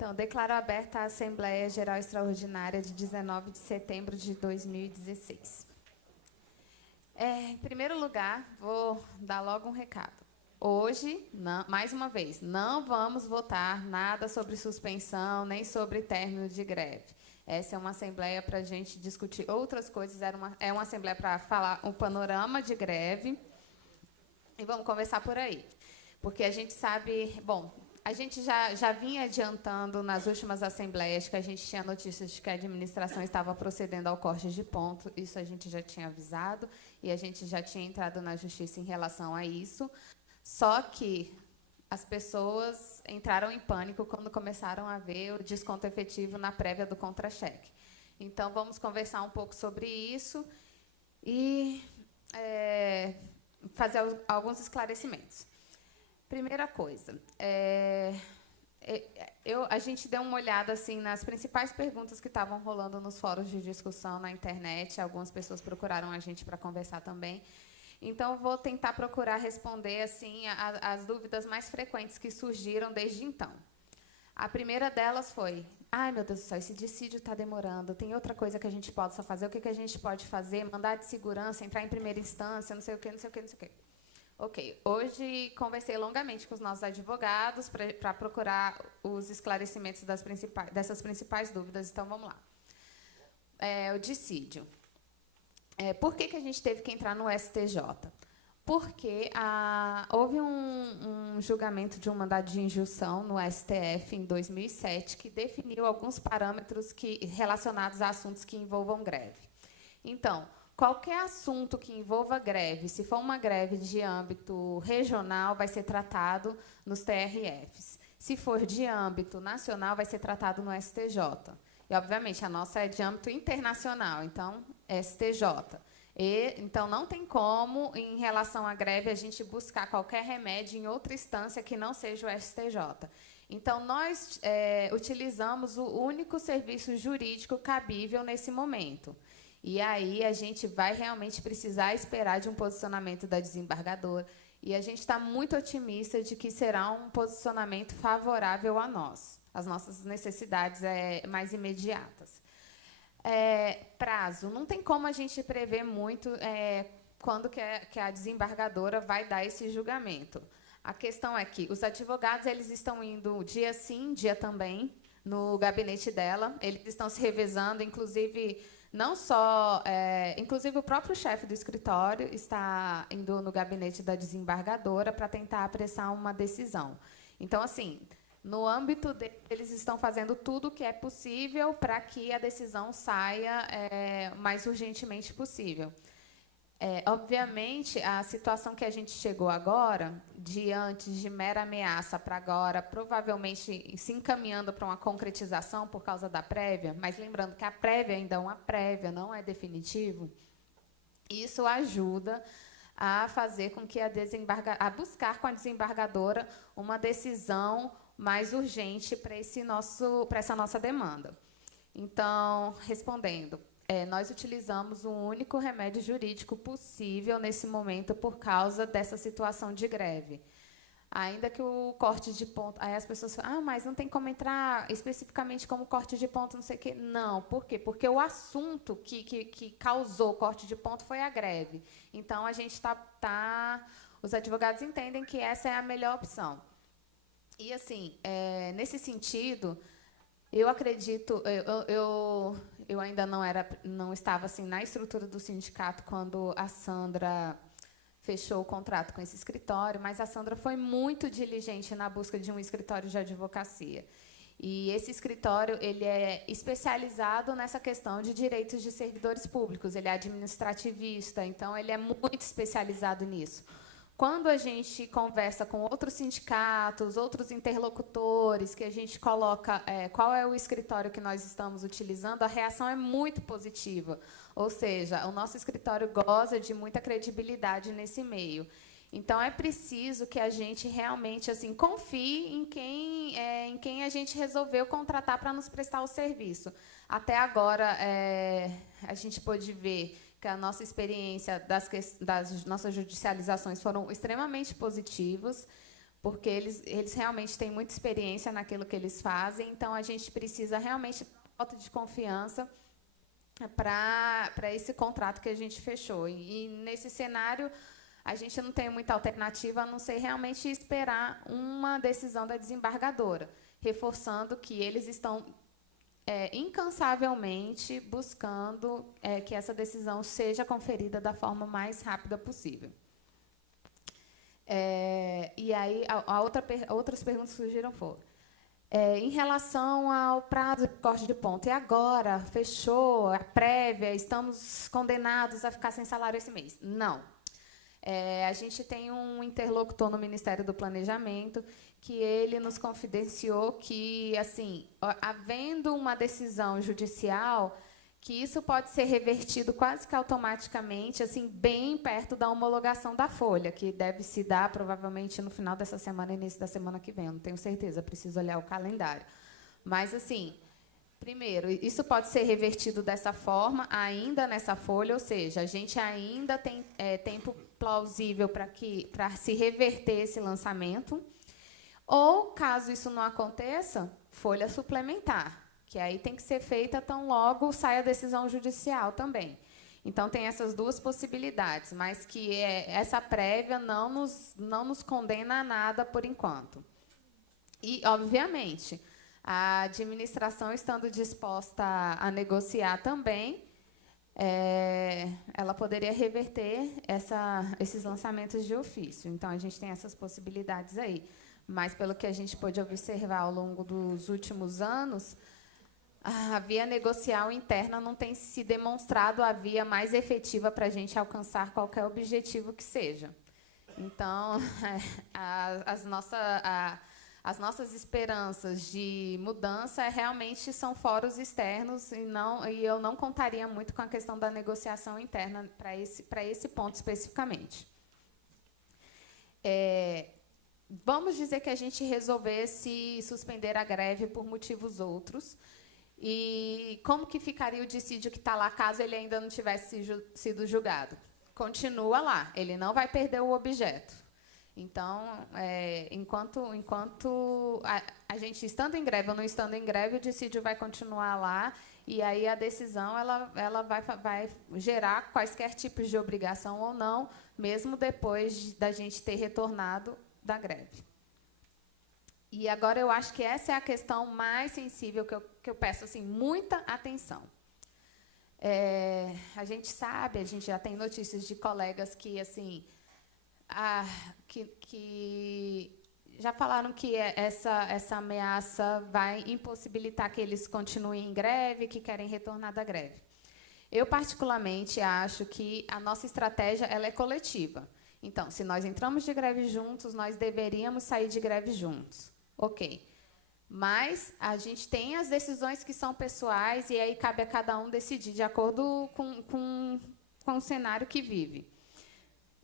Então, declaro aberta a Assembleia Geral Extraordinária de 19 de setembro de 2016. Em primeiro lugar, vou dar logo um recado. Hoje, mais uma vez, não vamos votar nada sobre suspensão, nem sobre término de greve. Essa é uma assembleia para a gente discutir outras coisas, é uma assembleia para falar um panorama de greve. E vamos conversar por aí. Porque a gente sabe... Bom, a gente já vinha adiantando nas últimas assembleias que a gente tinha notícias de que a administração estava procedendo ao corte de ponto. Isso a gente já tinha avisado e a gente já tinha entrado na justiça em relação a isso. Só que as pessoas entraram em pânico quando começaram a ver o desconto efetivo na prévia do contra-cheque. Então, vamos conversar um pouco sobre isso e fazer alguns esclarecimentos. Primeira coisa, a gente deu uma olhada assim, nas principais perguntas que estavam rolando nos fóruns de discussão na internet. Algumas pessoas procuraram a gente para conversar também. Então, vou tentar procurar responder assim, as dúvidas mais frequentes que surgiram desde então. A primeira delas foi: ai, meu Deus do céu, esse dissídio está demorando, tem outra coisa que a gente possa fazer, o que a gente pode fazer? Mandar de segurança, entrar em primeira instância, não sei o quê, não sei o quê, não sei o quê. Ok, hoje conversei longamente com os nossos advogados para procurar os esclarecimentos dessas principais dúvidas, então vamos lá. O dissídio. Por que a gente teve que entrar no STJ? Porque houve um julgamento de um mandado de injunção no STF em 2007 que definiu alguns parâmetros relacionados a assuntos que envolvam greve. Então, qualquer assunto que envolva greve, se for uma greve de âmbito regional, vai ser tratado nos TRFs. Se for de âmbito nacional, vai ser tratado no STJ. E, obviamente, a nossa é de âmbito internacional, então, STJ. Então, não tem como, em relação à greve, a gente buscar qualquer remédio em outra instância que não seja o STJ. Então, nós utilizamos o único serviço jurídico cabível nesse momento. E aí a gente vai realmente precisar esperar de um posicionamento da desembargadora. E a gente está muito otimista de que será um posicionamento favorável a nós, às nossas necessidades mais imediatas. Prazo. Não tem como a gente prever muito quando que a desembargadora vai dar esse julgamento. A questão é que os advogados eles estão indo dia sim, dia também, no gabinete dela. Eles estão se revezando, inclusive... Não só... inclusive, o próprio chefe do escritório está indo no gabinete da desembargadora para tentar apressar uma decisão. Então, assim, no âmbito deles, eles estão fazendo tudo o que é possível para que a decisão saia o mais urgentemente possível. Obviamente, a situação que a gente chegou agora, de antes de mera ameaça para agora, provavelmente se encaminhando para uma concretização por causa da prévia, mas lembrando que a prévia ainda é uma prévia, não é definitivo, isso ajuda a fazer com que a buscar com a desembargadora uma decisão mais urgente para essa nossa demanda. Então, respondendo, nós utilizamos o único remédio jurídico possível nesse momento por causa dessa situação de greve. Ainda que o corte de ponto... Aí as pessoas falam, mas não tem como entrar especificamente como corte de ponto, não sei o quê. Não, por quê? Porque o assunto que causou o corte de ponto foi a greve. Então, a gente os advogados entendem que essa é a melhor opção. E, assim, nesse sentido... Eu acredito, eu ainda não estava assim na estrutura do sindicato quando a Sandra fechou o contrato com esse escritório, mas a Sandra foi muito diligente na busca de um escritório de advocacia. E esse escritório ele é especializado nessa questão de direitos de servidores públicos, ele é administrativista, então ele é muito especializado nisso. Quando a gente conversa com outros sindicatos, outros interlocutores, que a gente coloca qual é o escritório que nós estamos utilizando, a reação é muito positiva. Ou seja, o nosso escritório goza de muita credibilidade nesse meio. Então, é preciso que a gente realmente assim, confie em quem a gente resolveu contratar para nos prestar o serviço. Até agora, a gente pôde ver que a nossa experiência das nossas judicializações foram extremamente positivas. porque eles realmente têm muita experiência naquilo que eles fazem, então a gente precisa realmente de voto de confiança para esse contrato que a gente fechou. E nesse cenário, a gente não tem muita alternativa a não ser realmente esperar uma decisão da desembargadora, reforçando que eles estão incansavelmente buscando que essa decisão seja conferida da forma mais rápida possível. E aí, outras perguntas que surgiram foram, em relação ao prazo de corte de ponto, e agora? Fechou a prévia? Estamos condenados a ficar sem salário esse mês? Não. A gente tem um interlocutor no Ministério do Planejamento que ele nos confidenciou que, assim, havendo uma decisão judicial, que isso pode ser revertido quase que automaticamente, assim, bem perto da homologação da folha, que deve se dar provavelmente no final dessa semana, início da semana que vem. Eu não tenho certeza, preciso olhar o calendário. Mas, assim, primeiro, isso pode ser revertido dessa forma, ainda nessa folha, ou seja, a gente ainda tem tempo plausível para se reverter esse lançamento. Ou, caso isso não aconteça, folha suplementar, que aí tem que ser feita tão logo saia a decisão judicial também. Então, tem essas duas possibilidades, mas que essa prévia não nos condena a nada por enquanto. E, obviamente, a administração estando disposta a negociar também, ela poderia reverter esses lançamentos de ofício. Então, a gente tem essas possibilidades aí. Mas, pelo que a gente pôde observar ao longo dos últimos anos, a via negocial interna não tem se demonstrado a via mais efetiva para a gente alcançar qualquer objetivo que seja. Então, as nossas esperanças de mudança realmente são fóruns externos e eu não contaria muito com a questão da negociação interna para esse ponto especificamente. Vamos dizer que a gente resolvesse suspender a greve por motivos outros. E como que ficaria o dissídio que está lá, caso ele ainda não tivesse sido julgado? Continua lá, ele não vai perder o objeto. Então, enquanto a gente estando em greve ou não estando em greve, o dissídio vai continuar lá, e aí a decisão ela vai gerar quaisquer tipos de obrigação ou não, mesmo depois da gente ter retornado da greve. E agora eu acho que essa é a questão mais sensível que eu peço assim, muita atenção. A gente sabe, a gente já tem notícias de colegas que assim, que já falaram que essa ameaça vai impossibilitar que eles continuem em greve, que querem retornar da greve. Eu, particularmente, acho que a nossa estratégia ela é coletiva. Então, se nós entramos de greve juntos, nós deveríamos sair de greve juntos. Ok. Mas a gente tem as decisões que são pessoais e aí cabe a cada um decidir de acordo com o cenário que vive.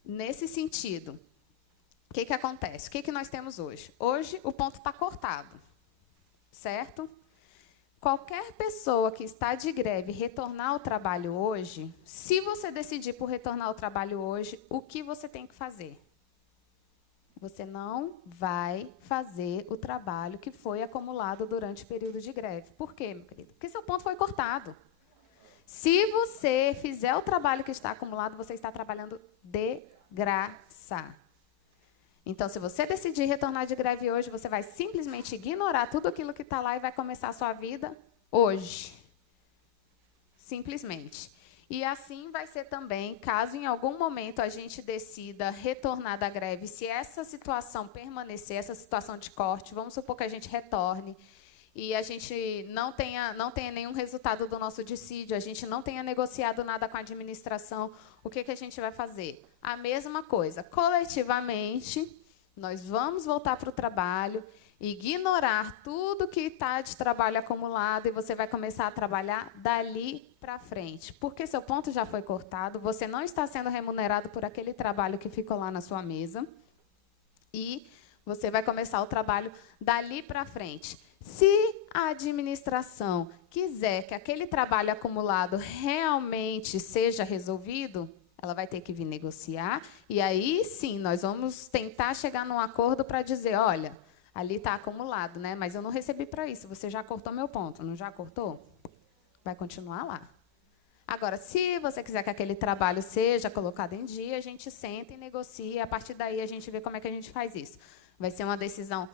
Nesse sentido, o que acontece? O que nós temos hoje? Hoje, o ponto está cortado, certo? Qualquer pessoa que está de greve retornar ao trabalho hoje, se você decidir por retornar ao trabalho hoje, o que você tem que fazer? Você não vai fazer o trabalho que foi acumulado durante o período de greve. Por quê, meu querido? Porque seu ponto foi cortado. Se você fizer o trabalho que está acumulado, você está trabalhando de graça. Então, se você decidir retornar de greve hoje, você vai simplesmente ignorar tudo aquilo que está lá e vai começar a sua vida hoje. Simplesmente. E assim vai ser também, caso em algum momento a gente decida retornar da greve, se essa situação permanecer, essa situação de corte, vamos supor que a gente retorne e a gente não tenha nenhum resultado do nosso dissídio, a gente não tenha negociado nada com a administração, o que a gente vai fazer? A mesma coisa. Coletivamente, nós vamos voltar para o trabalho, ignorar tudo que está de trabalho acumulado e você vai começar a trabalhar dali para frente. Porque seu ponto já foi cortado, você não está sendo remunerado por aquele trabalho que ficou lá na sua mesa e você vai começar o trabalho dali para frente. Se a administração quiser que aquele trabalho acumulado realmente seja resolvido, Ela vai ter que vir negociar, e aí, sim, nós vamos tentar chegar num acordo para dizer, olha, ali está acumulado, né? Mas eu não recebi para isso, você já cortou meu ponto, não já cortou? Vai continuar lá. Agora, se você quiser que aquele trabalho seja colocado em dia, a gente senta e negocia, e a partir daí a gente vê como é que a gente faz isso. Vai ser uma decisão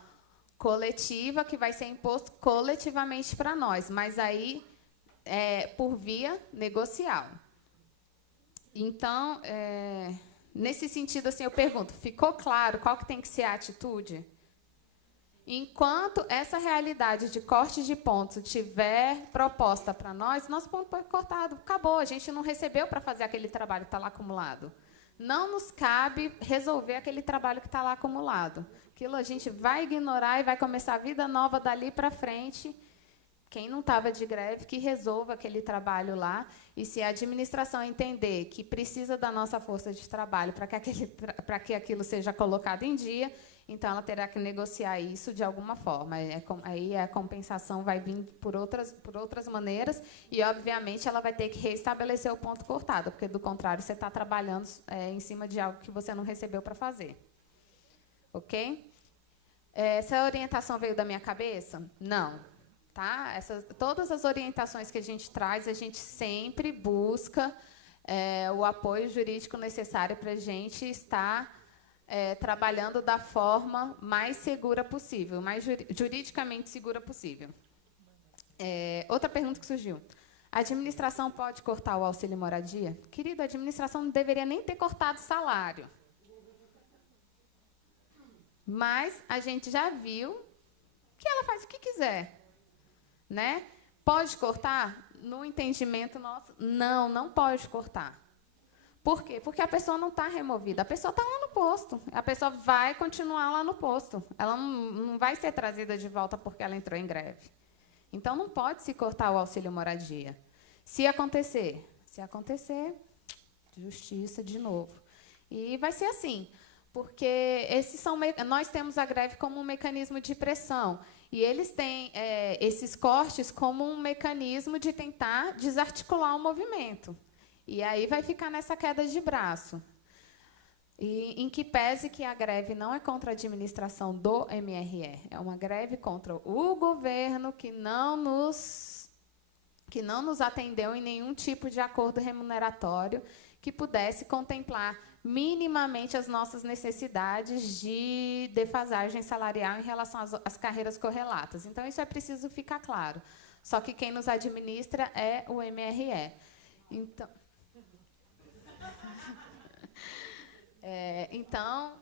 coletiva que vai ser imposto coletivamente para nós, mas aí por via negocial. Então, nesse sentido, assim, eu pergunto, ficou claro qual que tem que ser a atitude? Enquanto essa realidade de corte de pontos estiver proposta para nós, nosso ponto foi cortado, acabou, a gente não recebeu para fazer aquele trabalho que está lá acumulado. Não nos cabe resolver aquele trabalho que está lá acumulado. Aquilo a gente vai ignorar e vai começar a vida nova dali para frente. Quem não estava de greve, que resolva aquele trabalho lá. E se a administração entender que precisa da nossa força de trabalho para que aquilo seja colocado em dia, então ela terá que negociar isso de alguma forma. Aí a compensação vai vir por outras maneiras e, obviamente, ela vai ter que reestabelecer o ponto cortado, porque, do contrário, você está trabalhando em cima de algo que você não recebeu para fazer. Ok? Essa orientação veio da minha cabeça? Não. Tá? Todas as orientações que a gente traz, a gente sempre busca o apoio jurídico necessário para a gente estar trabalhando da forma mais segura possível, mais juridicamente segura possível. Outra pergunta que surgiu. A administração pode cortar o auxílio moradia? Querido, a administração não deveria nem ter cortado o salário. Mas a gente já viu que ela faz o que quiser. Né? Pode cortar? No entendimento nosso, não pode cortar. Por quê? Porque a pessoa não está removida, a pessoa está lá no posto, a pessoa vai continuar lá no posto, ela não vai ser trazida de volta porque ela entrou em greve. Então, não pode se cortar o auxílio moradia. Se acontecer, justiça de novo. E vai ser assim, porque nós temos a greve como um mecanismo de pressão, e eles têm esses cortes como um mecanismo de tentar desarticular o movimento. E aí vai ficar nessa queda de braço. E, em que pese que a greve não é contra a administração do MRE, é uma greve contra o governo que não nos atendeu em nenhum tipo de acordo remuneratório que pudesse contemplar minimamente as nossas necessidades de defasagem salarial em relação às carreiras correlatas. Então, isso é preciso ficar claro. Só que quem nos administra é o MRE. Então,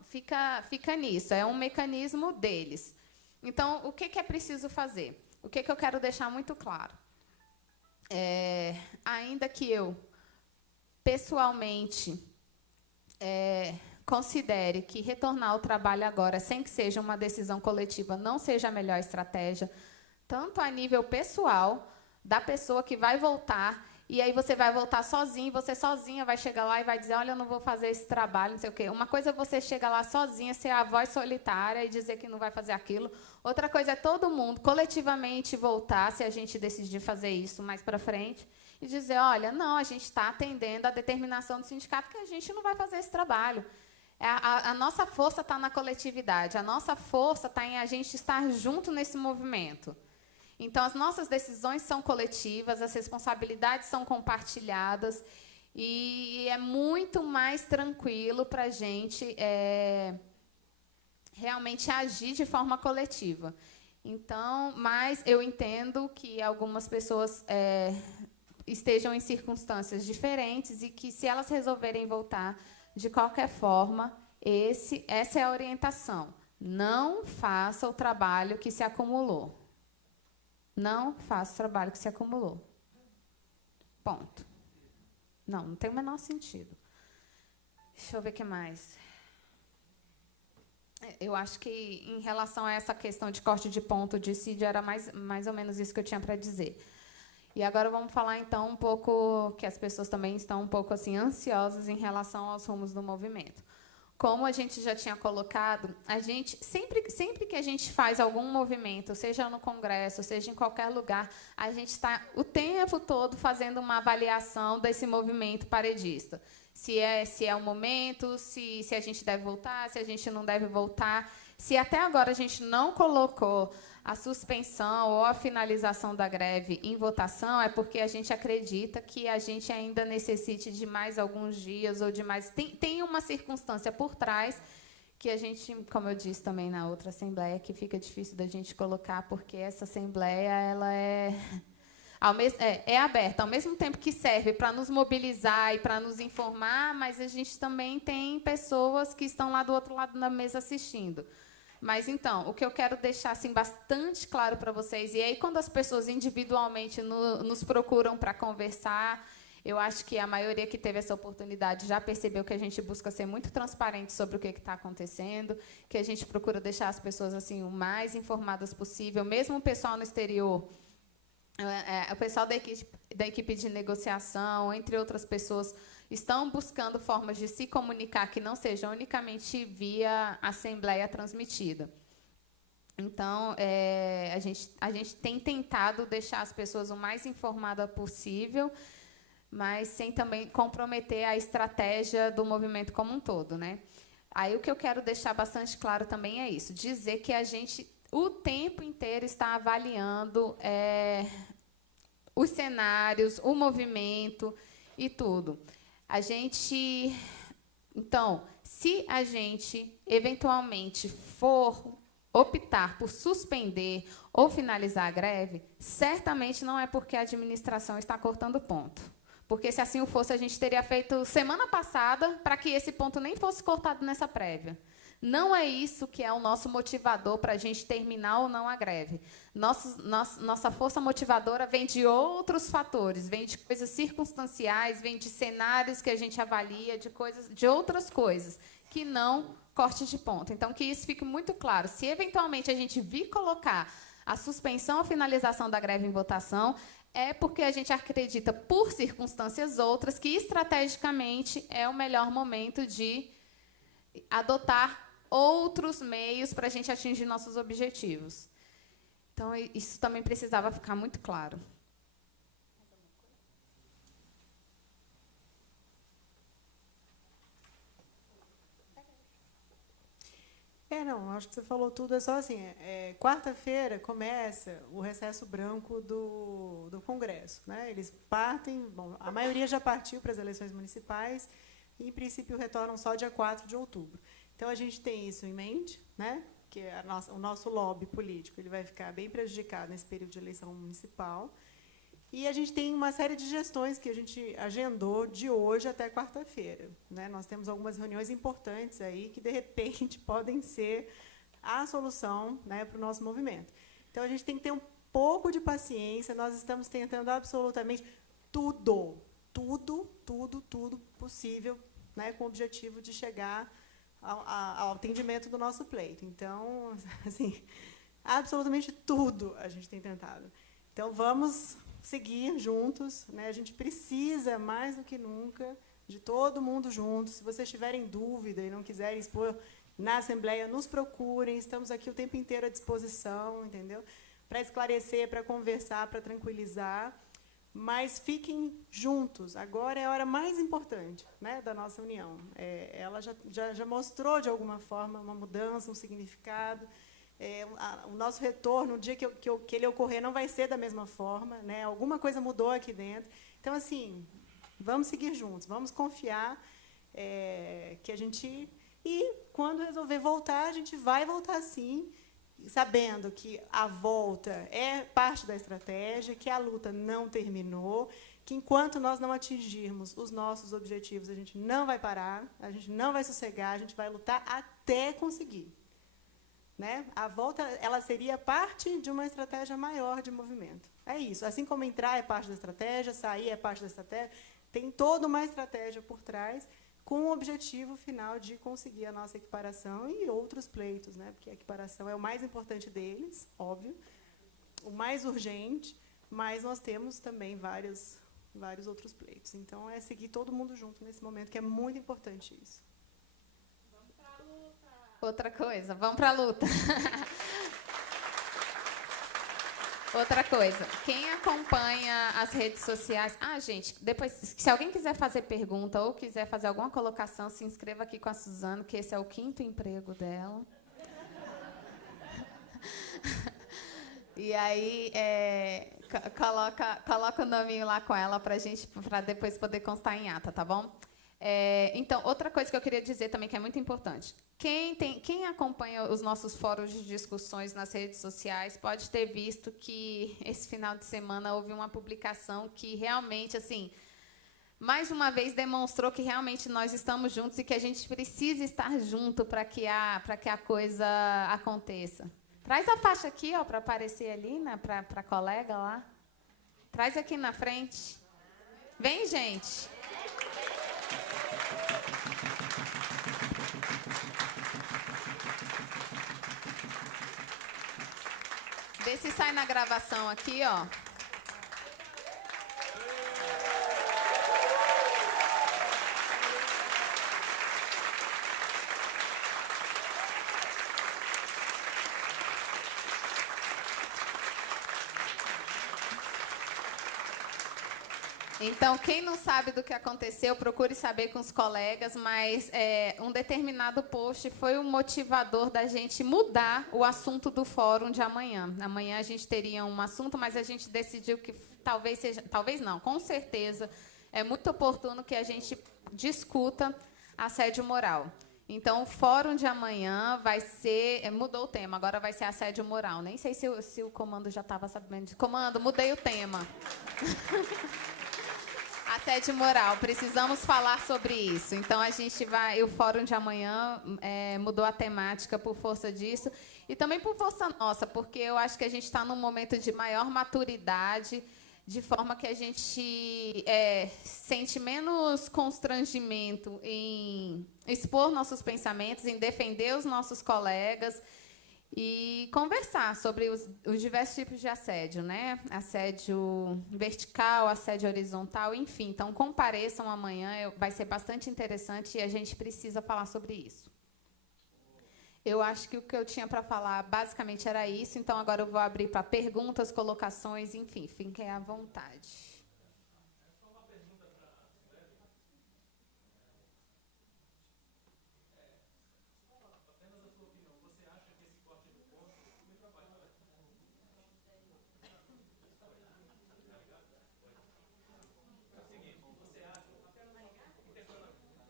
fica nisso. É um mecanismo deles. Então, o que é preciso fazer? O que eu quero deixar muito claro? Ainda que eu, pessoalmente, considere que retornar ao trabalho agora, sem que seja uma decisão coletiva, não seja a melhor estratégia, tanto a nível pessoal, da pessoa que vai voltar, e aí você vai voltar sozinho, você sozinha vai chegar lá e vai dizer, olha, eu não vou fazer esse trabalho, não sei o quê. Uma coisa é você chegar lá sozinha, ser a voz solitária e dizer que não vai fazer aquilo. Outra coisa é todo mundo, coletivamente, voltar, se a gente decidir fazer isso mais para frente, e dizer, olha, não, a gente está atendendo a determinação do sindicato que a gente não vai fazer esse trabalho. A nossa força está na coletividade, a nossa força está em a gente estar junto nesse movimento. Então, as nossas decisões são coletivas, as responsabilidades são compartilhadas, e é muito mais tranquilo para a gente realmente agir de forma coletiva. Então, mas eu entendo que algumas pessoas estejam em circunstâncias diferentes e que, se elas resolverem voltar, de qualquer forma, essa é a orientação. Não faça o trabalho que se acumulou. Não faça o trabalho que se acumulou. Ponto. Não tem o menor sentido. Deixa eu ver o que mais. Eu acho que, em relação a essa questão de corte de ponto, dissídio, era mais ou menos isso que eu tinha para dizer. E agora vamos falar, então, um pouco, que as pessoas também estão um pouco assim, ansiosas em relação aos rumos do movimento. Como a gente já tinha colocado, a gente sempre que a gente faz algum movimento, seja no Congresso, seja em qualquer lugar, a gente está o tempo todo fazendo uma avaliação desse movimento paredista. se é o momento, se a gente deve voltar, se a gente não deve voltar. Se até agora a gente não colocou a suspensão ou a finalização da greve em votação, é porque a gente acredita que a gente ainda necessite de mais alguns dias ou de mais... Tem uma circunstância por trás que a gente, como eu disse também na outra assembleia, que fica difícil da gente colocar, porque essa assembleia ela é aberta, ao mesmo tempo que serve para nos mobilizar e para nos informar, mas a gente também tem pessoas que estão lá do outro lado da mesa assistindo. Mas, então, o que eu quero deixar assim, bastante claro para vocês, e aí quando as pessoas individualmente nos procuram para conversar, eu acho que a maioria que teve essa oportunidade já percebeu que a gente busca ser muito transparente sobre o que está acontecendo, que a gente procura deixar as pessoas assim, o mais informadas possível, mesmo o pessoal no exterior, o pessoal da equipe de negociação, entre outras pessoas, estão buscando formas de se comunicar que não sejam unicamente via assembleia transmitida. Então, a gente tem tentado deixar as pessoas o mais informadas possível, mas sem também comprometer a estratégia do movimento como um todo, né? Aí o que eu quero deixar bastante claro também é isso, dizer que a gente o tempo inteiro está avaliando os cenários, o movimento e tudo. Então, se a gente eventualmente for optar por suspender ou finalizar a greve, certamente não é porque a administração está cortando ponto. Porque, se assim o fosse, a gente teria feito semana passada para que esse ponto nem fosse cortado nessa prévia. Não é isso que é o nosso motivador para a gente terminar ou não a greve. Nossa força motivadora vem de outros fatores, vem de coisas circunstanciais, vem de cenários que a gente avalia, de outras coisas, que não corte de ponto. Então, que isso fique muito claro. Se, eventualmente, a gente vir colocar a suspensão ou finalização da greve em votação, é porque a gente acredita, por circunstâncias outras, que, estrategicamente, é o melhor momento de adotar outros meios para a gente atingir nossos objetivos. Então, isso também precisava ficar muito claro. Não, acho que você falou tudo, é só assim, quarta-feira começa o recesso branco do Congresso, né? Eles partem, bom, a maioria já partiu para as eleições municipais e, em princípio, retornam só dia 4 de outubro. Então, a gente tem isso em mente, né? Que o nosso lobby político ele vai ficar bem prejudicado nesse período de eleição municipal. E a gente tem uma série de gestões que a gente agendou de hoje até quarta-feira, né? Nós temos algumas reuniões importantes aí que, de repente, podem ser a solução, né, para o nosso movimento. Então, a gente tem que ter um pouco de paciência. Nós estamos tentando absolutamente tudo possível, né, com o objetivo de chegar ao atendimento do nosso pleito. Então, assim, absolutamente tudo a gente tem tentado. Então, vamos seguir juntos, né? A gente precisa, mais do que nunca, de todo mundo junto. Se vocês tiverem dúvida e não quiserem expor na Assembleia, nos procurem. Estamos aqui o tempo inteiro à disposição, entendeu? Para esclarecer, para conversar, para tranquilizar. Mas fiquem juntos. Agora é a hora mais importante, né, da nossa união. Ela já mostrou, de alguma forma, uma mudança, um significado. O nosso retorno, no dia que ele ocorrer, não vai ser da mesma forma, né? Alguma coisa mudou aqui dentro. Então, assim, vamos seguir juntos, vamos confiar que a gente... E, quando resolver voltar, a gente vai voltar, sim, sabendo que a volta é parte da estratégia, que a luta não terminou, que, enquanto nós não atingirmos os nossos objetivos, a gente não vai parar, a gente não vai sossegar, a gente vai lutar até conseguir. Né? A volta ela seria parte de uma estratégia maior de movimento. É isso. Assim como entrar é parte da estratégia, sair é parte da estratégia, tem toda uma estratégia por trás, com o objetivo final de conseguir a nossa equiparação e outros pleitos, né? Porque a equiparação é o mais importante deles, óbvio, o mais urgente, mas nós temos também vários outros pleitos. Então, é seguir todo mundo junto nesse momento, que é muito importante isso. Outra coisa, vamos para a luta. Outra coisa, quem acompanha as redes sociais... gente, depois, se alguém quiser fazer pergunta ou quiser fazer alguma colocação, se inscreva aqui com a Suzana, que esse é o 5º emprego dela. E aí, coloca o nominho lá com ela para depois poder constar em ata, tá bom? Então, outra coisa que eu queria dizer também, que é muito importante. Quem acompanha os nossos fóruns de discussões nas redes sociais pode ter visto que esse final de semana houve uma publicação que realmente, assim, mais uma vez demonstrou que realmente nós estamos juntos e que a gente precisa estar junto para que a coisa aconteça. Traz a faixa aqui, ó, para aparecer ali, né, para a colega lá. Traz aqui na frente. Vem, gente. Vê se sai na gravação aqui, ó. Então, quem não sabe do que aconteceu, procure saber com os colegas, mas um determinado post foi o motivador da gente mudar o assunto do fórum de amanhã. Amanhã a gente teria um assunto, mas a gente decidiu que talvez não, com certeza, é muito oportuno que a gente discuta assédio moral. Então, o fórum de amanhã vai ser... mudou o tema, agora vai ser assédio moral. Nem sei se o comando já estava sabendo. Comando, mudei o tema. Assédio moral, precisamos falar sobre isso. Então, o fórum de amanhã mudou a temática por força disso e também por força nossa, porque eu acho que a gente está num momento de maior maturidade, de forma que a gente sente menos constrangimento em expor nossos pensamentos, em defender os nossos colegas e conversar sobre os diversos tipos de assédio, né? Assédio vertical, assédio horizontal, enfim. Então, compareçam amanhã, vai ser bastante interessante e a gente precisa falar sobre isso. Eu acho que o que eu tinha para falar basicamente era isso, então agora eu vou abrir para perguntas, colocações, enfim, fiquem à vontade.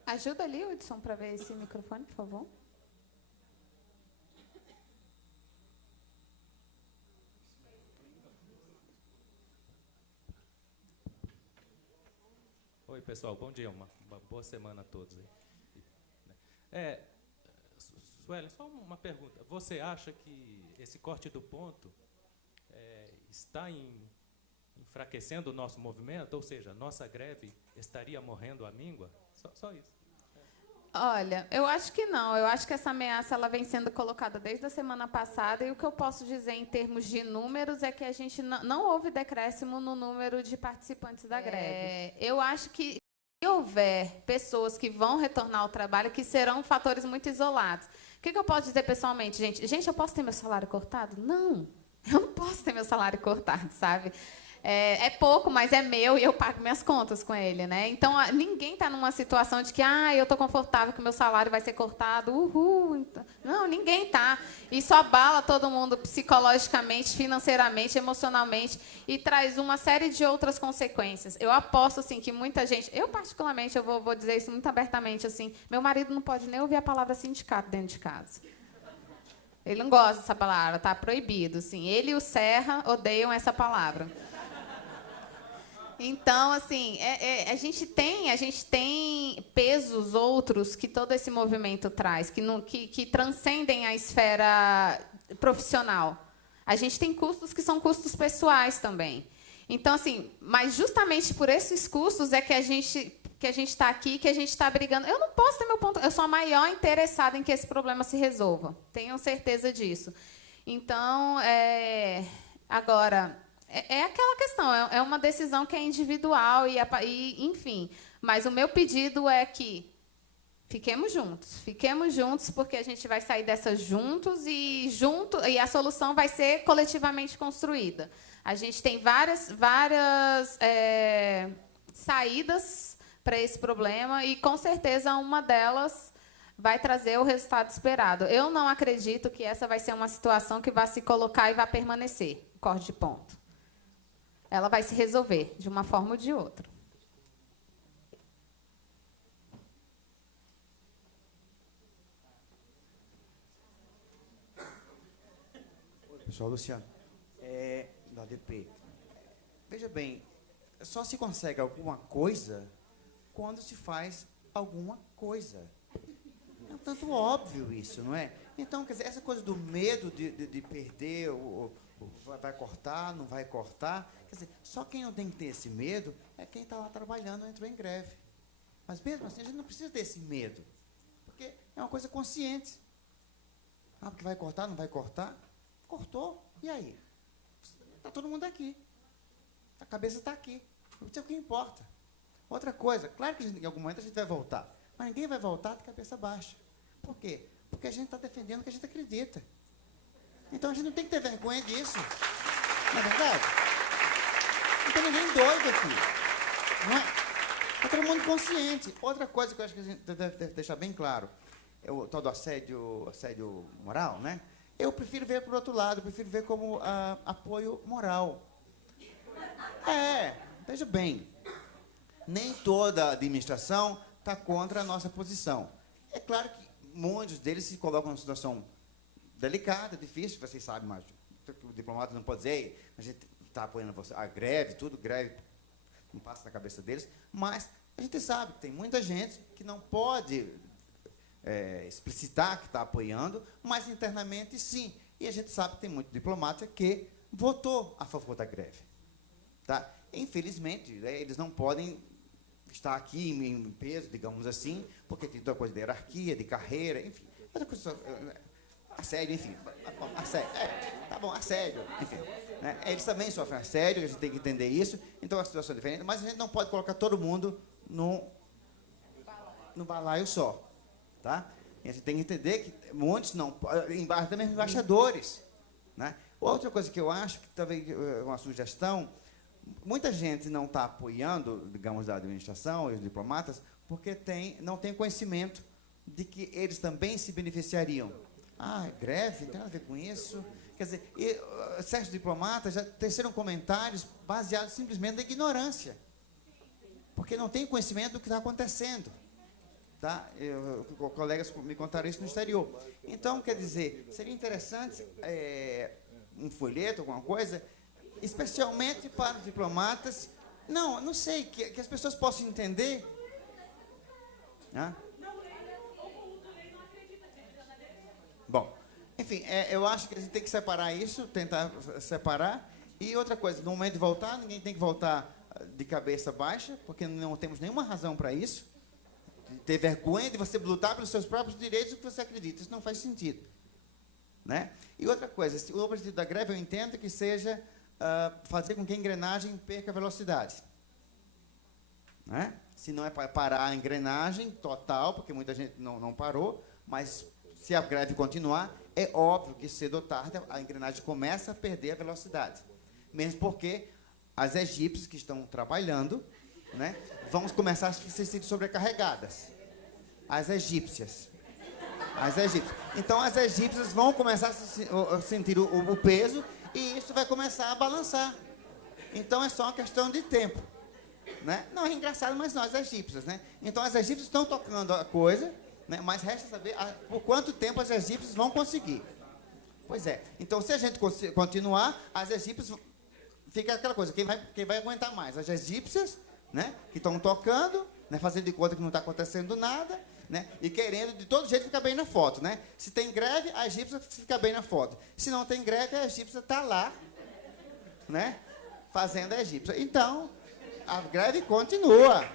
Ajuda ali, Hudson, para ver esse microfone, por favor. Oi, pessoal, bom dia, uma boa semana a todos. Suelen, só uma pergunta. Você acha que esse corte do ponto está enfraquecendo o nosso movimento? Ou seja, nossa greve estaria morrendo à míngua? Só isso. Olha, eu acho que não. Eu acho que essa ameaça ela vem sendo colocada desde a semana passada e o que eu posso dizer em termos de números é que a gente não houve decréscimo no número de participantes da greve. Eu acho que se houver pessoas que vão retornar ao trabalho, que serão fatores muito isolados. O que eu posso dizer pessoalmente, gente? Gente, eu posso ter meu salário cortado? Não, eu não posso ter meu salário cortado, sabe? É pouco, mas é meu e eu pago minhas contas com ele, né? Então, ninguém está numa situação de que eu estou confortável que o meu salário vai ser cortado, uhul. Não, ninguém está. Isso abala todo mundo psicologicamente, financeiramente, emocionalmente e traz uma série de outras consequências. Eu aposto, assim, que muita gente... Eu, particularmente, eu vou dizer isso muito abertamente, assim, meu marido não pode nem ouvir a palavra sindicato dentro de casa. Ele não gosta dessa palavra, está proibido. Assim. Ele e o Serra odeiam essa palavra. Então, assim, a gente tem pesos outros que todo esse movimento traz, que transcendem a esfera profissional. A gente tem custos que são custos pessoais também. Então, assim, mas justamente por esses custos é que a gente está aqui, que a gente está brigando. Eu não posso ter meu ponto... Eu sou a maior interessada em que esse problema se resolva. Tenham certeza disso. Então, agora... É aquela questão, é uma decisão que é individual, e enfim. Mas o meu pedido é que Fiquemos juntos, porque a gente vai sair dessa juntos e a solução vai ser coletivamente construída. A gente tem várias saídas para esse problema e, com certeza, uma delas vai trazer o resultado esperado. Eu não acredito que essa vai ser uma situação que vai se colocar e vai permanecer, corte de ponto. Ela vai se resolver de uma forma ou de outra. Pessoal, Luciano, da ADP. Veja bem, só se consegue alguma coisa quando se faz alguma coisa. É um tanto óbvio isso, não é? Então, quer dizer, essa coisa do medo de perder, vai cortar, não vai cortar, quer dizer, só quem não tem que ter esse medo é quem está lá trabalhando, entrou em greve. Mas mesmo assim, a gente não precisa ter esse medo, porque é uma coisa consciente. Ah, porque vai cortar, não vai cortar? Cortou, e aí? Está todo mundo aqui. A cabeça está aqui. Isso é o que importa. Outra coisa, claro que em algum momento a gente vai voltar, mas ninguém vai voltar de cabeça baixa. Por quê? Porque a gente está defendendo o que a gente acredita. Então a gente não tem que ter vergonha disso. Não é verdade? Não tem ninguém doido aqui. Não é? Está todo mundo consciente. Outra coisa que eu acho que a gente deve deixar bem claro, é o tal do assédio moral, né? Eu prefiro ver por outro lado, eu prefiro ver como apoio moral. Veja bem, nem toda a administração está contra a nossa posição. É claro que muitos deles se colocam numa situação delicada, difícil, vocês sabem, mas o diplomata não pode dizer, a gente está apoiando você, a greve, tudo, greve não passa na cabeça deles, mas a gente sabe que tem muita gente que não pode explicitar que está apoiando, mas internamente sim. E a gente sabe que tem muito diplomata que votou a favor da greve. Tá? Infelizmente, eles não podem estar aqui em peso, digamos assim, porque tem toda coisa de hierarquia, de carreira, enfim. Outra coisa, assédio, enfim. Assédio, tá bom, assédio, enfim. Né? Eles também sofrem assédio, a gente tem que entender isso, então é uma situação diferente, mas a gente não pode colocar todo mundo no balaio só. Tá? E a gente tem que entender que muitos não, até mesmo embaixadores. Né? Outra coisa que eu acho, que talvez é uma sugestão, muita gente não está apoiando, digamos, a administração e os diplomatas, porque não tem conhecimento de que eles também se beneficiariam. Greve, não tem nada a ver com isso. Quer dizer, certos diplomatas já teceram comentários baseados simplesmente na ignorância, porque não tem conhecimento do que está acontecendo. Tá? Colegas me contaram isso no exterior. Então, quer dizer, seria interessante um folheto, alguma coisa, especialmente para os diplomatas, não sei, que as pessoas possam entender. Né? Bom, enfim, eu acho que a gente tem que separar isso, tentar separar. E outra coisa, no momento de voltar, ninguém tem que voltar de cabeça baixa, porque não temos nenhuma razão para isso. Ter vergonha de você lutar pelos seus próprios direitos, o que você acredita. Isso não faz sentido. Né? E outra coisa, o objetivo da greve, eu entendo que seja fazer com que a engrenagem perca velocidade. Né? Se não é para parar a engrenagem total, porque muita gente não parou, mas se a greve continuar, é óbvio que cedo ou tarde a engrenagem começa a perder a velocidade. Mesmo porque as egípcias que estão trabalhando, né, vão começar a se sentir sobrecarregadas. As egípcias. Então, as egípcias vão começar a sentir o peso e isso vai começar a balançar. Então, é só uma questão de tempo. Né? Não é engraçado, mas não, as egípcias. Né? Então, as egípcias estão tocando a coisa, né, mas resta saber por quanto tempo as egípcias vão conseguir. Pois é. Então, se a gente continuar, as egípcias... Fica aquela coisa, quem vai aguentar mais? As egípcias... Né, que estão tocando, né, fazendo de conta que não está acontecendo nada, né, e querendo de todo jeito ficar bem na foto. Né? Se tem greve, a egípcia fica bem na foto. Se não tem greve, a egípcia está lá, né, fazendo a egípcia. Então, a greve continua.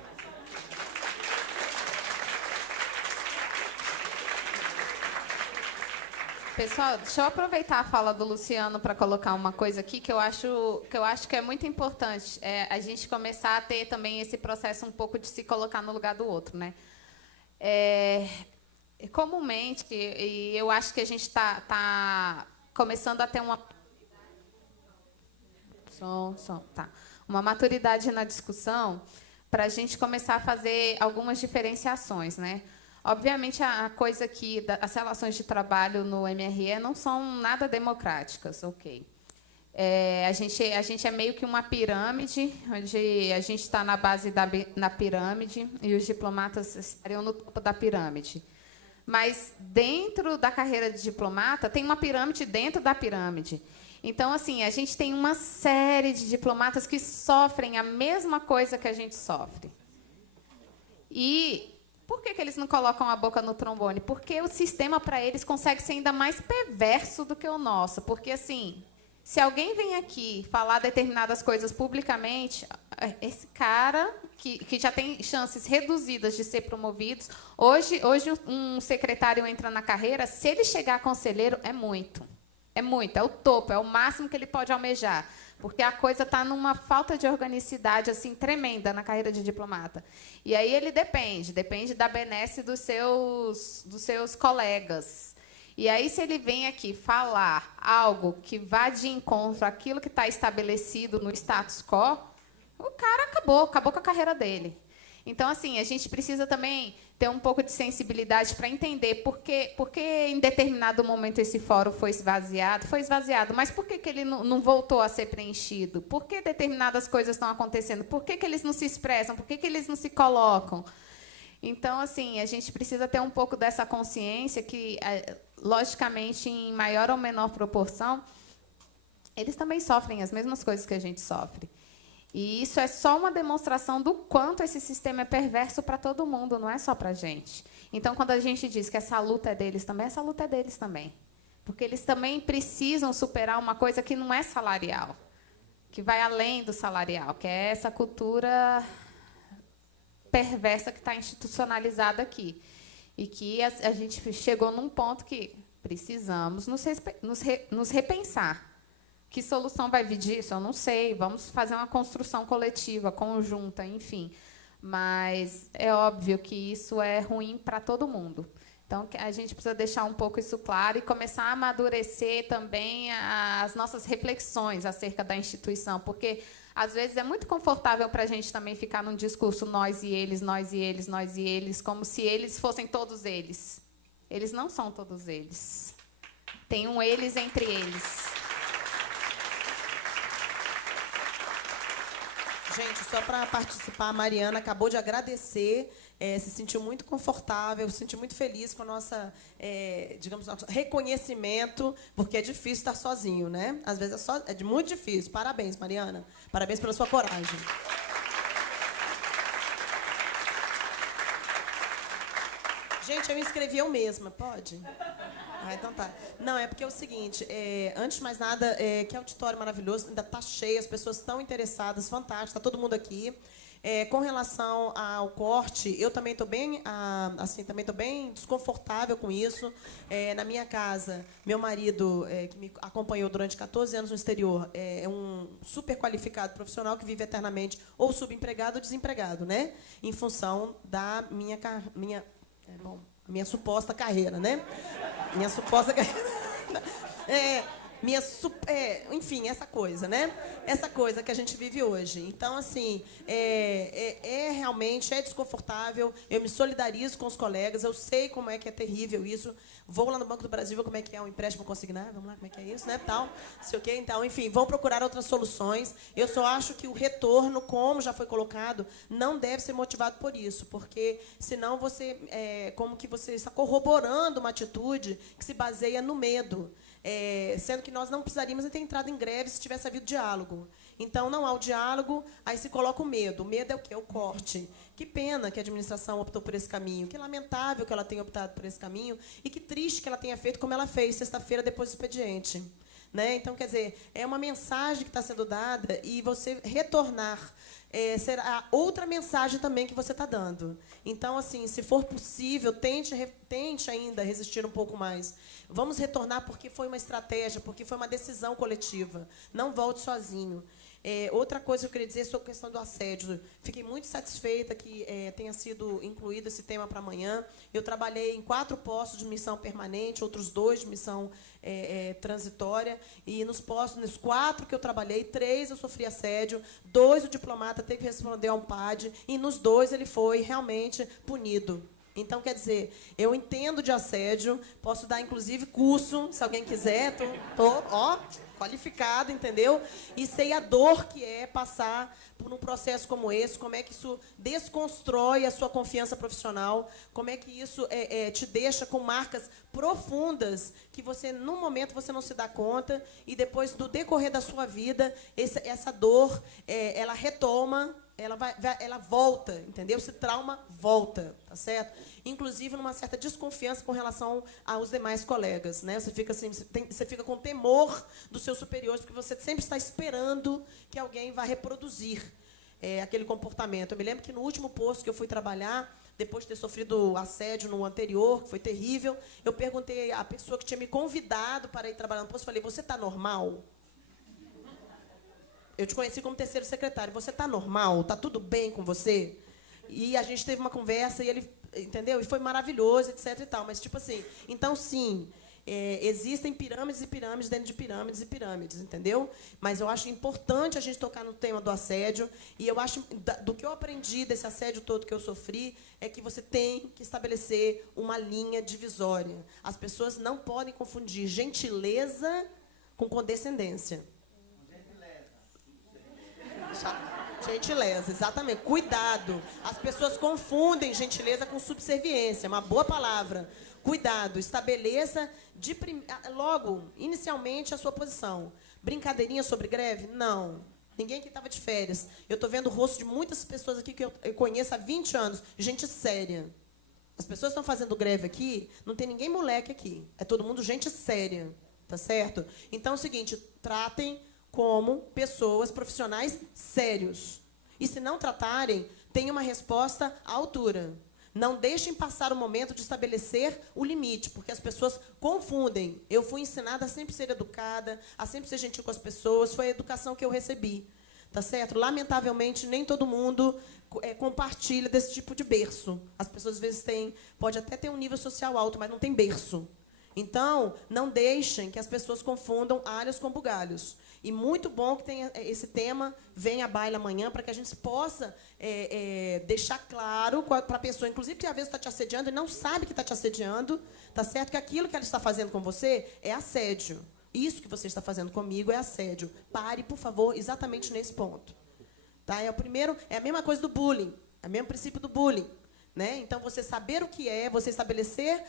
Pessoal, deixa eu aproveitar a fala do Luciano para colocar uma coisa aqui que eu acho que é muito importante. A gente começar a ter também esse processo um pouco de se colocar no lugar do outro, né? Comumente, e eu acho que a gente está começando a ter uma maturidade na discussão para a gente começar a fazer algumas diferenciações, né? Obviamente, a coisa que as relações de trabalho no MRE não são nada democráticas, ok? A gente é meio que uma pirâmide, onde a gente está na base na pirâmide e os diplomatas estariam no topo da pirâmide. Mas, dentro da carreira de diplomata, tem uma pirâmide dentro da pirâmide. Então, assim, a gente tem uma série de diplomatas que sofrem a mesma coisa que a gente sofre. E por que eles não colocam a boca no trombone? Porque o sistema, para eles, consegue ser ainda mais perverso do que o nosso. Porque, assim, se alguém vem aqui falar determinadas coisas publicamente, esse cara, que já tem chances reduzidas de ser promovidos, hoje um secretário entra na carreira, se ele chegar a conselheiro, é muito. É muito, é o topo, é o máximo que ele pode almejar. Porque a coisa está numa falta de organicidade assim, tremenda na carreira de diplomata. E aí ele depende da benesse dos seus colegas. E aí, se ele vem aqui falar algo que vá de encontro àquilo que está estabelecido no status quo, o cara acabou com a carreira dele. Então, assim, a gente precisa também ter um pouco de sensibilidade para entender por que em determinado momento esse fórum foi esvaziado, mas por que ele não voltou a ser preenchido? Por que determinadas coisas estão acontecendo? Por que eles não se expressam? Por que eles não se colocam? Então, assim, a gente precisa ter um pouco dessa consciência que, logicamente, em maior ou menor proporção, eles também sofrem as mesmas coisas que a gente sofre. E isso é só uma demonstração do quanto esse sistema é perverso para todo mundo, não é só para a gente. Então, quando a gente diz que essa luta é deles também, essa luta é deles também. Porque eles também precisam superar uma coisa que não é salarial, que vai além do salarial, que é essa cultura perversa que está institucionalizada aqui. E que a gente chegou num ponto que precisamos nos repensar. Que solução vai vir disso? Eu não sei. Vamos fazer uma construção coletiva, conjunta, enfim. Mas é óbvio que isso é ruim para todo mundo. Então, a gente precisa deixar um pouco isso claro e começar a amadurecer também as nossas reflexões acerca da instituição, porque, às vezes, é muito confortável para a gente também ficar num discurso nós e eles, nós e eles, nós e eles, como se eles fossem todos eles. Eles não são todos eles. Tem um eles entre eles. Gente, só para participar, a Mariana acabou de agradecer, se sentiu muito confortável, se sentiu muito feliz com a nossa, digamos, nosso reconhecimento, porque é difícil estar sozinho, né? Às vezes é muito difícil. Parabéns, Mariana. Parabéns pela sua coragem. Gente, eu inscrevi eu mesma, pode? Então tá. Não, é porque é o seguinte, antes de mais nada, que auditório maravilhoso, ainda está cheio, as pessoas estão interessadas, fantástico, está todo mundo aqui. Com relação ao corte, eu também estou bem, também estou bem desconfortável com isso. Na minha casa, meu marido, que me acompanhou durante 14 anos no exterior, é um super qualificado profissional que vive eternamente ou subempregado ou desempregado, né? Em função da minha suposta carreira, né? Minha suposta carreira. Enfim, essa coisa, né? Essa coisa que a gente vive hoje. Então, assim, realmente desconfortável. Eu me solidarizo com os colegas. Eu sei como é que é terrível isso. Vou lá no Banco do Brasil ver como é que é um empréstimo consignado. Vamos lá, como é que é isso, né? Tal, sei o quê. Então, enfim, vão procurar outras soluções. Eu só acho que o retorno, como já foi colocado, não deve ser motivado por isso, porque senão você, como que você está corroborando uma atitude que se baseia no medo. Sendo que nós não precisaríamos ter entrado em greve se tivesse havido diálogo. Então, não há o diálogo, aí se coloca o medo. O medo é o quê? É o corte. Que pena que a administração optou por esse caminho. Que lamentável que ela tenha optado por esse caminho e que triste que ela tenha feito como ela fez, sexta-feira, depois do expediente. Né? Então, quer dizer, é uma mensagem que está sendo dada e você retornar será outra mensagem também que você está dando. Então, assim, se for possível, tente ainda resistir um pouco mais. Vamos retornar porque foi uma estratégia, porque foi uma decisão coletiva. Não volte sozinho. Outra coisa que eu queria dizer sobre a questão do assédio. Fiquei muito satisfeita que tenha sido incluído esse tema para amanhã. Eu trabalhei em 4 postos de missão permanente, outros 2 de missão transitória. E nos 4 que eu trabalhei, 3 eu sofri assédio, 2 o diplomata teve que responder a um PAD, e nos 2 ele foi realmente punido. Então, quer dizer, eu entendo de assédio, posso dar, inclusive, curso, se alguém quiser, tô qualificada, entendeu? E sei a dor que é passar por um processo como esse, como é que isso desconstrói a sua confiança profissional, como é que isso te deixa com marcas profundas que você, num momento, você não se dá conta, e depois, do decorrer da sua vida, essa dor, ela retoma, ela volta, entendeu? Esse trauma volta, tá certo? Inclusive numa certa desconfiança com relação aos demais colegas, né? Você fica assim, você fica com temor dos seus superiores, porque você sempre está esperando que alguém vá reproduzir aquele comportamento. Eu me lembro que no último posto que eu fui trabalhar, depois de ter sofrido assédio no anterior, que foi terrível, eu perguntei à pessoa que tinha me convidado para ir trabalhar no posto, falei: você está normal? Eu te conheci como terceiro secretário. Você está normal? Está tudo bem com você? E a gente teve uma conversa e ele, entendeu? E foi maravilhoso, etc. e tal. Mas, tipo assim, então, sim, existem pirâmides e pirâmides dentro de pirâmides e pirâmides, entendeu? Mas eu acho importante a gente tocar no tema do assédio. E eu acho, do que eu aprendi desse assédio todo que eu sofri, é que você tem que estabelecer uma linha divisória. As pessoas não podem confundir gentileza com condescendência. Gentileza, exatamente. Cuidado. As pessoas confundem gentileza com subserviência. Uma boa palavra. Cuidado. Estabeleça logo, inicialmente, a sua posição. Brincadeirinha sobre greve? Não. Ninguém aqui estava de férias. Eu estou vendo o rosto de muitas pessoas aqui que eu conheço há 20 anos. Gente séria. As pessoas estão fazendo greve aqui, não tem ninguém moleque aqui. É todo mundo gente séria. Tá certo? Então é o seguinte, tratem como pessoas profissionais sérios. E, se não tratarem, tenham uma resposta à altura. Não deixem passar o momento de estabelecer o limite, porque as pessoas confundem. Eu fui ensinada a sempre ser educada, a sempre ser gentil com as pessoas, foi a educação que eu recebi. Tá certo? Lamentavelmente, nem todo mundo compartilha desse tipo de berço. As pessoas, às vezes, pode até ter um nível social alto, mas não tem berço. Então, não deixem que as pessoas confundam alhos com bugalhos. E muito bom que tenha esse tema venha à baila amanhã, para que a gente possa deixar claro para a pessoa, inclusive que às vezes está te assediando e não sabe que está te assediando, tá certo? Que aquilo que ela está fazendo com você é assédio. Isso que você está fazendo comigo é assédio. Pare, por favor, exatamente nesse ponto. Tá? É a mesma coisa do bullying, é o mesmo princípio do bullying. Né? Então, você saber o que é, você estabelecer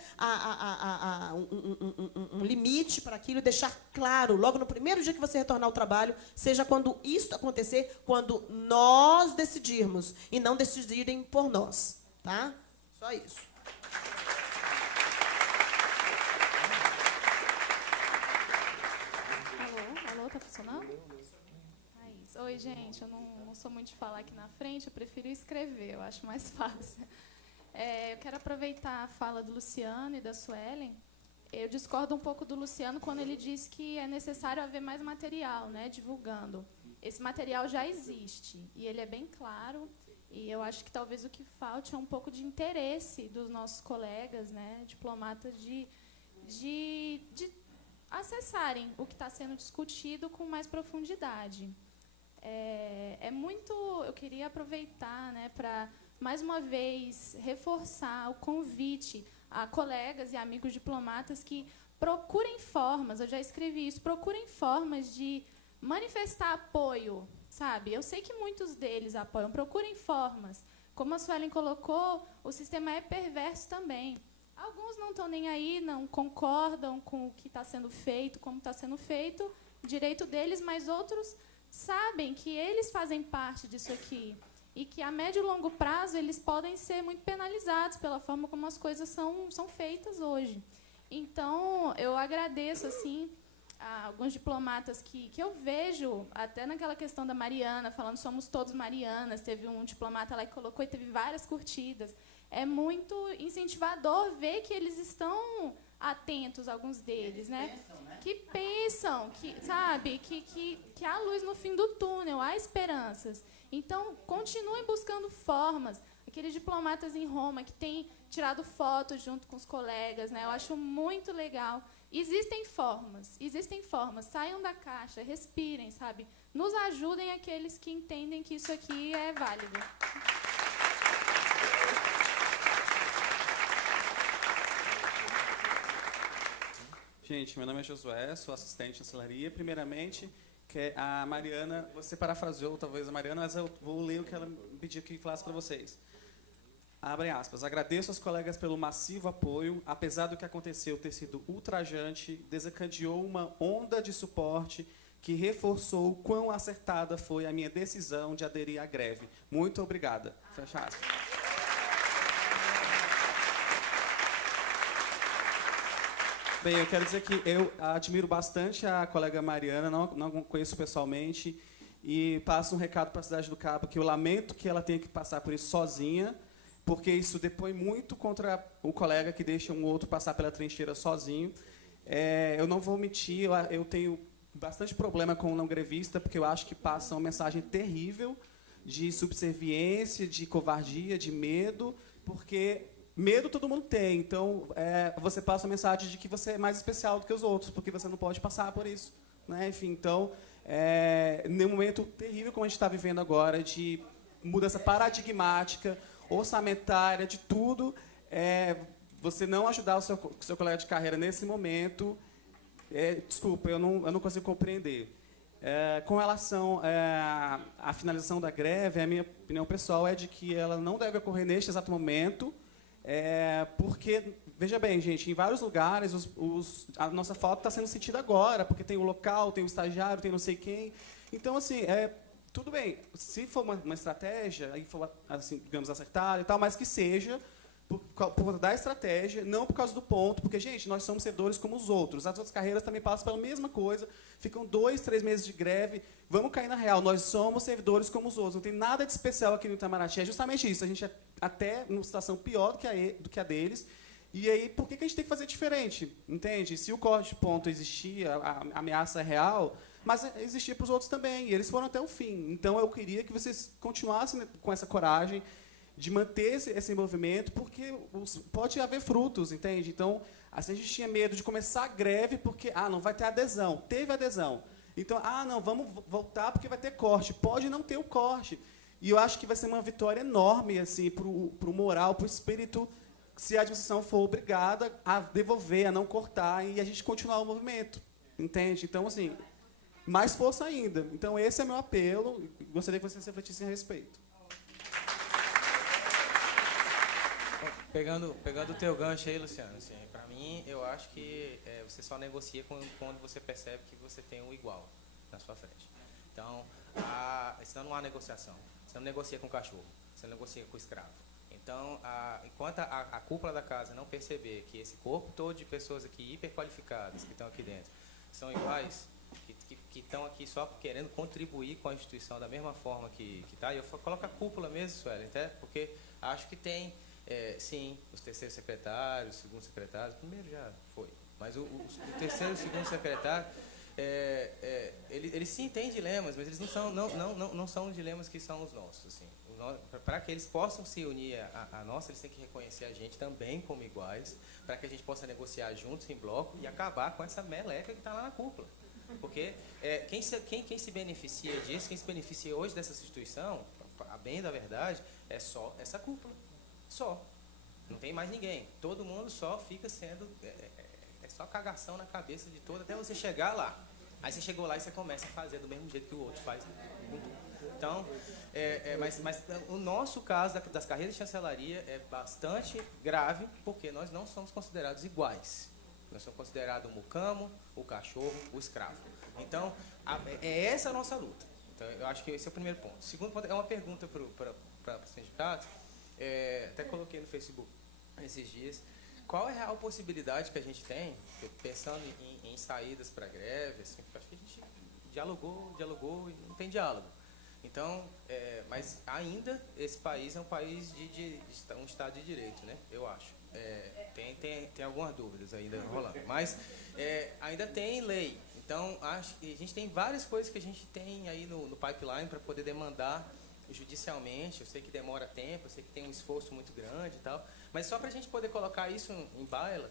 um limite para aquilo e deixar claro, logo no primeiro dia que você retornar ao trabalho, seja quando isso acontecer, quando nós decidirmos e não decidirem por nós. Tá? Só isso. Alô, tá funcionando? Oi, gente, eu não sou muito de falar aqui na frente, eu prefiro escrever, eu acho mais fácil. Eu quero aproveitar a fala do Luciano e da Suelen. Eu discordo um pouco do Luciano quando ele diz que é necessário haver mais material, né, divulgando. Esse material já existe, e ele é bem claro, e eu acho que talvez o que falte é um pouco de interesse dos nossos colegas, né, diplomatas, de acessarem o que está sendo discutido com mais profundidade. Eu queria aproveitar, né, para, mais uma vez, reforçar o convite a colegas e amigos diplomatas que procurem formas, eu já escrevi isso, procurem formas de manifestar apoio, sabe? Eu sei que muitos deles apoiam, procurem formas. Como a Suelen colocou, o sistema é perverso também. Alguns não estão nem aí, não concordam com o que está sendo feito, como está sendo feito, direito deles, mas outros sabem que eles fazem parte disso aqui e que, a médio e longo prazo, eles podem ser muito penalizados pela forma como as coisas são feitas hoje. Então, eu agradeço assim, a alguns diplomatas que eu vejo, até naquela questão da Mariana, falando somos todos Marianas, teve um diplomata lá que colocou e teve várias curtidas. É muito incentivador ver que eles estão atentos, alguns deles, né? que pensam, sabe, que há luz no fim do túnel, há esperanças. Então, continuem buscando formas. Aqueles diplomatas em Roma que têm tirado fotos junto com os colegas, né? Eu acho muito legal. Existem formas. Saiam da caixa, respirem, sabe? Nos ajudem aqueles que entendem que isso aqui é válido. Gente, meu nome é Josué, sou assistente de chancelaria. Primeiramente, que a Mariana, você parafraseou talvez a Mariana, mas eu vou ler o que ela me pediu que falasse para vocês. Abre aspas. Agradeço aos colegas pelo massivo apoio. Apesar do que aconteceu ter sido ultrajante, desencadeou uma onda de suporte que reforçou o quão acertada foi a minha decisão de aderir à greve. Muito obrigada. Fecha aspas. Bem, eu quero dizer que eu admiro bastante a colega Mariana, não conheço pessoalmente, e passo um recado para a Cidade do Cabo, que eu lamento que ela tenha que passar por isso sozinha, porque isso depõe muito contra o colega que deixa um outro passar pela trincheira sozinho. Eu não vou mentir, eu tenho bastante problema com o não grevista, porque eu acho que passa uma mensagem terrível de subserviência, de covardia, de medo, porque medo todo mundo tem, então você passa a mensagem de que você é mais especial do que os outros, porque você não pode passar por isso, né? Enfim, então, num momento terrível como a gente está vivendo agora, de mudança paradigmática, orçamentária, de tudo, você não ajudar o seu colega de carreira nesse momento, desculpa, eu não consigo compreender. Com relação à finalização da greve, a minha opinião pessoal é de que ela não deve ocorrer neste exato momento, porque, veja bem, gente, em vários lugares a nossa falta está sendo sentida agora, porque tem o local, tem o estagiário, tem não sei quem. Então, assim, tudo bem, se for uma estratégia, aí for, assim, digamos, acertada e tal, mas que seja por conta da estratégia, não por causa do ponto, porque, gente, nós somos servidores como os outros. As outras carreiras também passam pela mesma coisa, ficam 2, 3 meses de greve. Vamos cair na real, nós somos servidores como os outros. Não tem nada de especial aqui no Itamaraty. É justamente isso, a gente é até numa situação pior do que a deles. E aí, por que a gente tem que fazer diferente? Entende? Se o corte de ponto existia, a ameaça é real, mas existia para os outros também, e eles foram até o fim. Então, eu queria que vocês continuassem com essa coragem de manter esse movimento, porque pode haver frutos, entende? Então, assim, a gente tinha medo de começar a greve porque, não vai ter adesão. Teve adesão. Então, não, vamos voltar porque vai ter corte. Pode não ter o corte. E eu acho que vai ser uma vitória enorme assim, para o moral, para o espírito, se a administração for obrigada a devolver, a não cortar, e a gente continuar o movimento. Entende? Então, assim, mais força ainda. Então, esse é meu apelo. Gostaria que vocês refletissem a respeito. Pegando o teu gancho aí, Luciano, assim, para mim, eu acho que você só negocia quando você percebe que você tem um igual na sua frente. Então, senão não há negociação. Você não negocia com o cachorro, você não negocia com o escravo. Então, enquanto a cúpula da casa não perceber que esse corpo todo de pessoas aqui hiperqualificadas que estão aqui dentro são iguais, que estão aqui só querendo contribuir com a instituição da mesma forma que está, e eu coloco a cúpula mesmo, Sueli, até porque acho que tem... sim, os terceiros secretários, os segundos secretários, o primeiro já foi, mas o terceiro e o segundo secretário, eles sim têm dilemas, mas eles não são os dilemas que são os nossos. Assim. Para que eles possam se unir a nós, eles têm que reconhecer a gente também como iguais, para que a gente possa negociar juntos, em bloco, e acabar com essa meleca que está lá na cúpula. Porque quem se beneficia disso, quem se beneficia hoje dessa instituição, a bem da verdade, é só essa cúpula. Só. Não tem mais ninguém. Todo mundo só fica sendo... É só cagação na cabeça de todo, até você chegar lá. Aí você chegou lá e você começa a fazer do mesmo jeito que o outro faz. Então, mas o nosso caso das carreiras de chancelaria é bastante grave, porque nós não somos considerados iguais. Nós somos considerados o mucamo, o cachorro, o escravo. Então, essa a nossa luta. Então, eu acho que esse é o primeiro ponto. O segundo ponto é uma pergunta para o sindicato. Até coloquei no Facebook esses dias. Qual é a real possibilidade que a gente tem, pensando em saídas para greve? Assim, acho que a gente dialogou e não tem diálogo. Então, mas ainda esse país é um país de um Estado de Direito, né? Eu acho. Tem algumas dúvidas ainda rolando, mas ainda tem lei. Então, acho que a gente tem várias coisas que a gente tem aí no pipeline para poder demandar judicialmente. Eu sei que demora tempo, eu sei que tem um esforço muito grande e tal, mas só para a gente poder colocar isso em baila,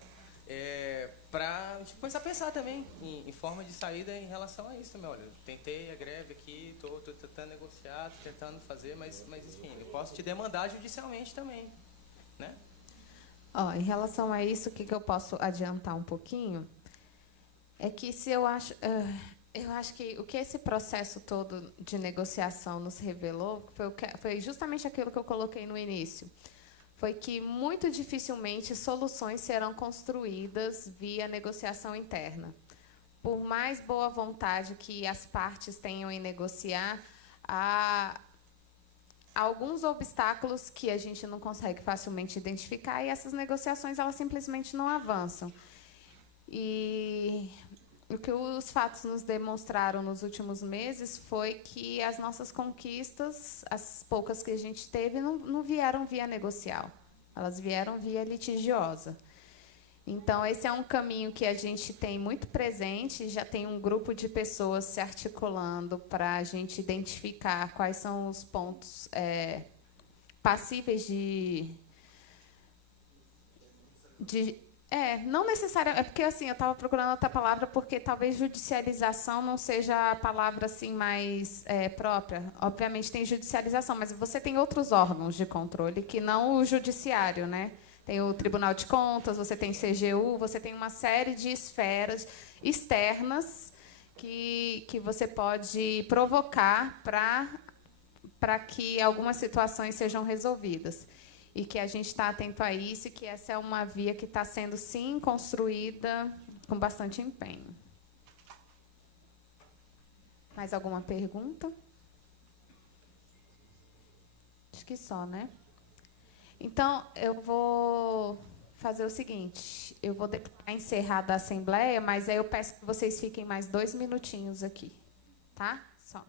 para a gente começar a pensar também em forma de saída em relação a isso também. Olha, eu tentei a greve aqui, estou tentando negociar, estou tentando fazer, mas enfim, eu posso te demandar judicialmente também, né? Em relação a isso, o que eu posso adiantar um pouquinho é que eu acho que o que esse processo todo de negociação nos revelou foi justamente aquilo que eu coloquei no início. Foi que muito dificilmente soluções serão construídas via negociação interna. Por mais boa vontade que as partes tenham em negociar, há alguns obstáculos que a gente não consegue facilmente identificar e essas negociações elas simplesmente não avançam. E o que os fatos nos demonstraram nos últimos meses foi que as nossas conquistas, as poucas que a gente teve, não vieram via negocial, elas vieram via litigiosa. Então, esse é um caminho que a gente tem muito presente, já tem um grupo de pessoas se articulando para a gente identificar quais são os pontos passíveis não necessariamente, porque assim, eu estava procurando outra palavra, porque talvez judicialização não seja a palavra assim mais própria. Obviamente tem judicialização, mas você tem outros órgãos de controle que não o judiciário, né? Tem o Tribunal de Contas, você tem CGU, você tem uma série de esferas externas que você pode provocar para que algumas situações sejam resolvidas. E que a gente está atento a isso e que essa é uma via que está sendo, sim, construída com bastante empenho. Mais alguma pergunta? Acho que só, né? Então, eu vou fazer o seguinte, eu vou declarar encerrada a assembleia, mas aí eu peço que vocês fiquem mais 2 minutinhos aqui, tá? Só.